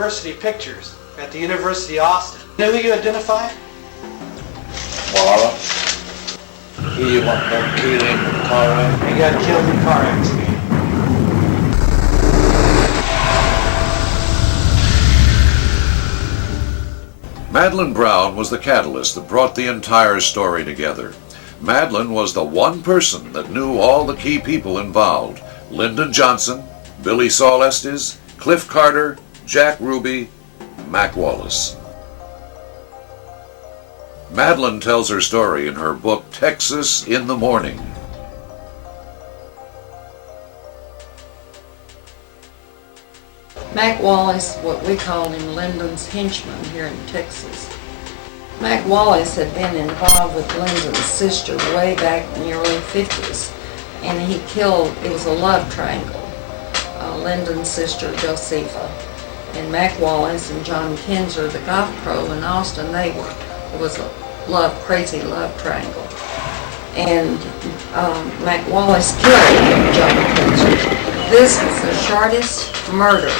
university pictures at the University of Austin. You know who you identify? Wallace. He got killed in the car accident. He got killed in a car accident. Madeline Brown was the catalyst that brought the entire story together. Madeline was the one person that knew all the key people involved: Lyndon Johnson, Billy Saul Estes, Cliff Carter, Jack Ruby, Mac Wallace. Madeline tells her story in her book, Texas in the Morning. Mac Wallace, what we called him Lyndon's henchman here in Texas. Mac Wallace had been involved with Lyndon's sister way back in the early 50s, and he killed, it was a love triangle, Lyndon's sister Josepha, and Mac Wallace and John Kinzer, the golf pro in Austin, it was a crazy love triangle. And Mac Wallace killed John Kinzer. This was the shortest murder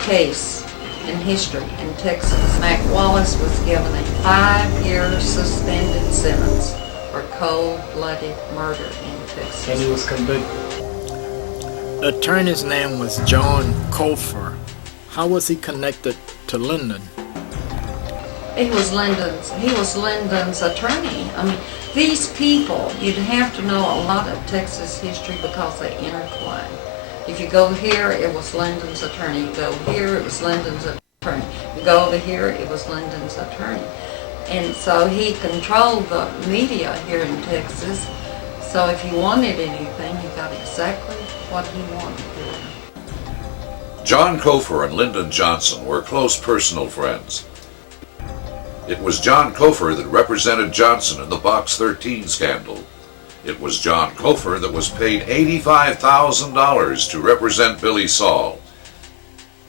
case in history in Texas. Mac Wallace was given a 5-year suspended sentence for cold-blooded murder in Texas. And he was convicted. The attorney's name was John Cofer. How was he connected to Lyndon? He was Lyndon's attorney. I mean, these people, you'd have to know a lot of Texas history because they intertwine. If you go here, it was Lyndon's attorney. You go here, it was Lyndon's attorney. You go over here, it was Lyndon's attorney. And so he controlled the media here in Texas. So if you wanted anything, you got exactly what he wanted here. John Cofer and Lyndon Johnson were close personal friends. It was John Cofer that represented Johnson in the Box 13 scandal. It was John Cofer that was paid $85,000 to represent Billy Saul.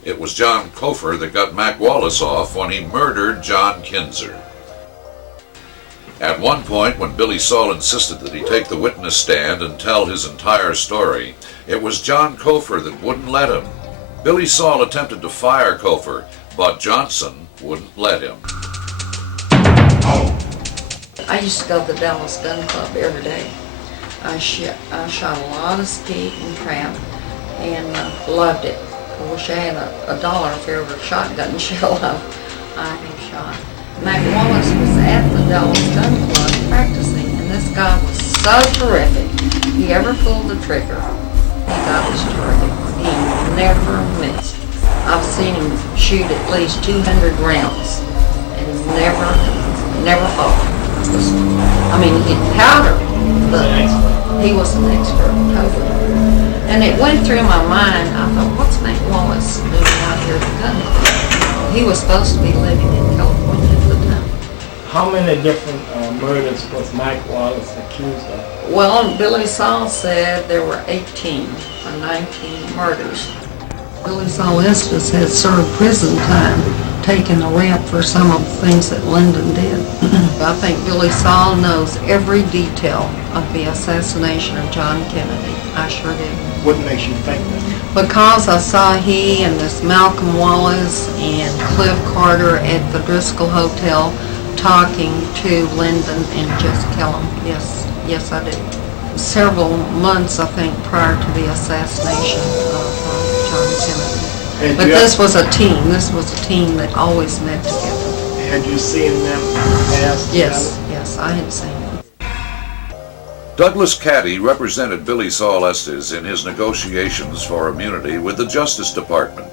It was John Cofer that got Mac Wallace off when he murdered John Kinzer. At one point, when Billy Saul insisted that he take the witness stand and tell his entire story, it was John Cofer that wouldn't let him. Billy Saul attempted to fire Cofer, but Johnson wouldn't let him. I used to go to the Dallas Gun Club every day. I shot a lot of skeet and trap and loved it. I wish I had a dollar for every shotgun shell I had shot. Mac Wallace was at the Dallas Gun Club practicing, and this guy was so terrific. If he ever pulled the trigger, he got his target. He never missed. I've seen him shoot at least 200 rounds and never fought. He powder, but he was an expert, totally. And it went through my mind, I thought, what's Mac Wallace doing out here at the gun club? He was supposed to be living in California at the time. How many different murders was Mac Wallace accused of? Well, Billy Saul said there were 18 or 19 murders. Billy Saul Estes had served prison time, taking a rap for some of the things that Lyndon did. I think Billy Saul knows every detail of the assassination of John Kennedy. I sure did. What makes you think that? Because I saw he and this Malcolm Wallace and Cliff Carter at the Driscoll Hotel talking to Lyndon and just kill him. Yes, I did. Several months, I think, prior to the assassination of John Kennedy. But this was a team. This was a team that always met together. Had you seen them in the past? Yes, I had seen them. Douglas Caddy represented Billy Saul Estes in his negotiations for immunity with the Justice Department.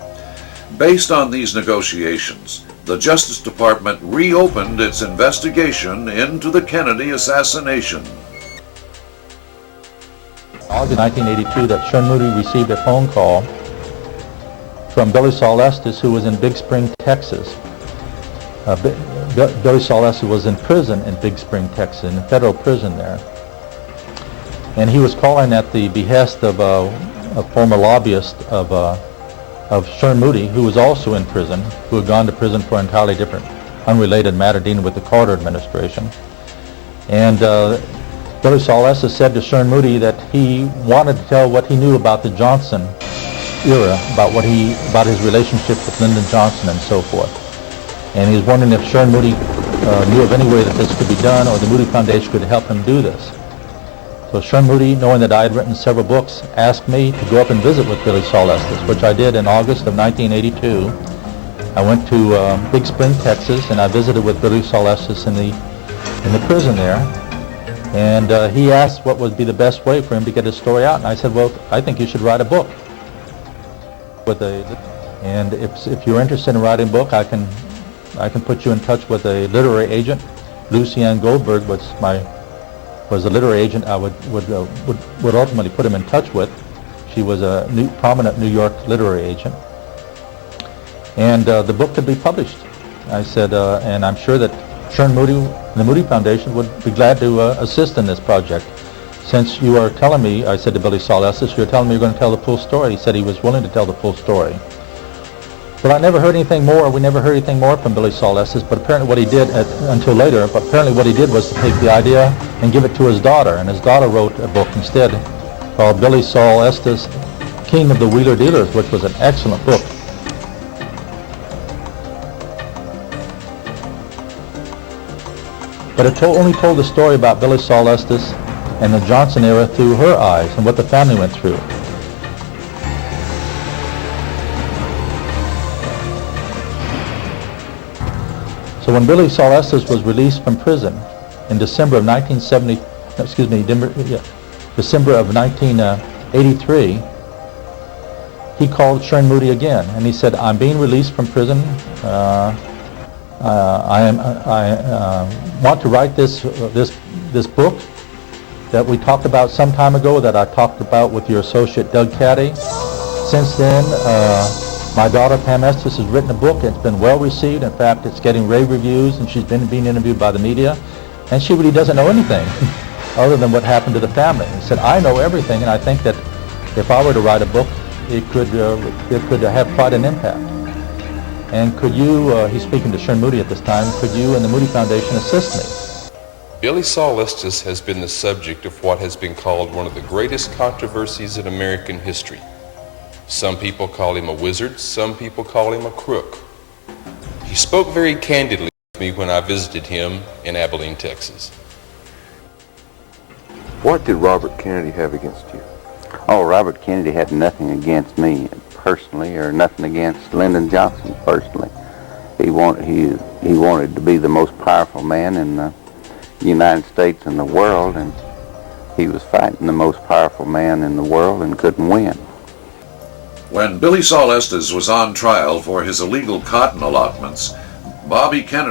Based on these negotiations, the Justice Department reopened its investigation into the Kennedy assassination. August 1982, that Sean Moody received a phone call from Billy Saul Estes, who was in Big Spring, Texas. Billy Saul Estes was in prison in Big Spring, Texas, in a federal prison there. And he was calling at the behest of a former lobbyist of Sean Moody, who was also in prison, who had gone to prison for an entirely different, unrelated matter dealing with the Carter administration. And Billy Saul Estes said to Sean Moody that he wanted to tell what he knew about the Johnson era about his relationship with Lyndon Johnson and so forth. And he was wondering if Sherman Moody knew of any way that this could be done, or the Moody Foundation could help him do this. So Sherman Moody, knowing that I had written several books, asked me to go up and visit with Billy Saul Estes, which I did in August of 1982. I went to Big Spring, Texas, and I visited with Billy Saul Estes in the prison there. And he asked what would be the best way for him to get his story out. And I said, well, I think you should write a book. And if you're interested in writing a book, I can put you in touch with a literary agent. Lucianne Goldberg was the literary agent I would ultimately put him in touch with. She was a prominent New York literary agent. And the book could be published. I said, and I'm sure that Sherman Moody and the Moody Foundation would be glad to assist in this project. Since you are telling me, I said to Billy Saul Estes, you're telling me you're going to tell the full story. He said he was willing to tell the full story. But I never heard anything more. We never heard anything more from Billy Saul Estes. But apparently what he did, until later, but apparently what he did was to take the idea and give it to his daughter. And his daughter wrote a book instead called Billy Saul Estes, King of the Wheeler Dealers, which was an excellent book. But it only told the story about Billy Saul Estes and the Johnson era through her eyes and what the family went through. So when Billy Saul Estes was released from prison in December of 1983, he called Sherman Moody again, and he said, I'm being released from prison. I want to write this book that we talked about some time ago, that I talked about with your associate Doug Caddy. Since then, my daughter Pam Estes has written a book. It's been well received. In fact, it's getting rave reviews, and she's been being interviewed by the media, and she really doesn't know anything other than what happened to the family. He said, I know everything, and I think that if I were to write a book, it could have quite an impact. And could you, he's speaking to Sherman Moody at this time, could you and the Moody Foundation assist me? Billy Saul Estes has been the subject of what has been called one of the greatest controversies in American history. Some people call him a wizard, some people call him a crook. He spoke very candidly with me when I visited him in Abilene, Texas. What did Robert Kennedy have against you? Oh, Robert Kennedy had nothing against me personally, or nothing against Lyndon Johnson personally. He wanted to be the most powerful man in the United States and the world, and he was fighting the most powerful man in the world and couldn't win. When Billy Saul Estes was on trial for his illegal cotton allotments, Bobby Kennedy